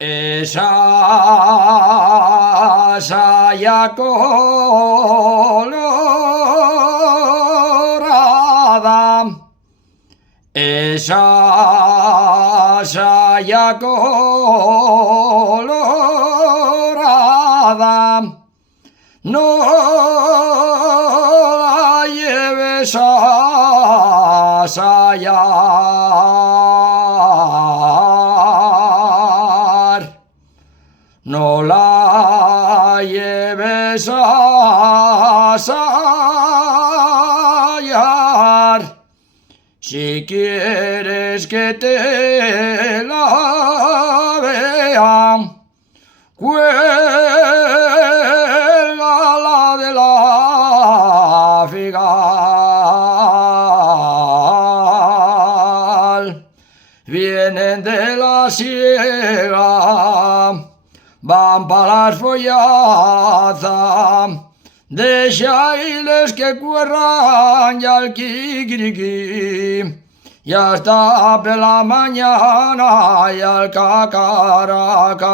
Esa saya colorada, esa saya colorada, no la lleves a sayar, no la lleves a sayar. Si quieres que te la vean, cuélgala de la figal. Vienen de la sierra, van para las follazas, de xailes que cuerran ya el kikiriki, y hasta por la mañana y al cacaraca.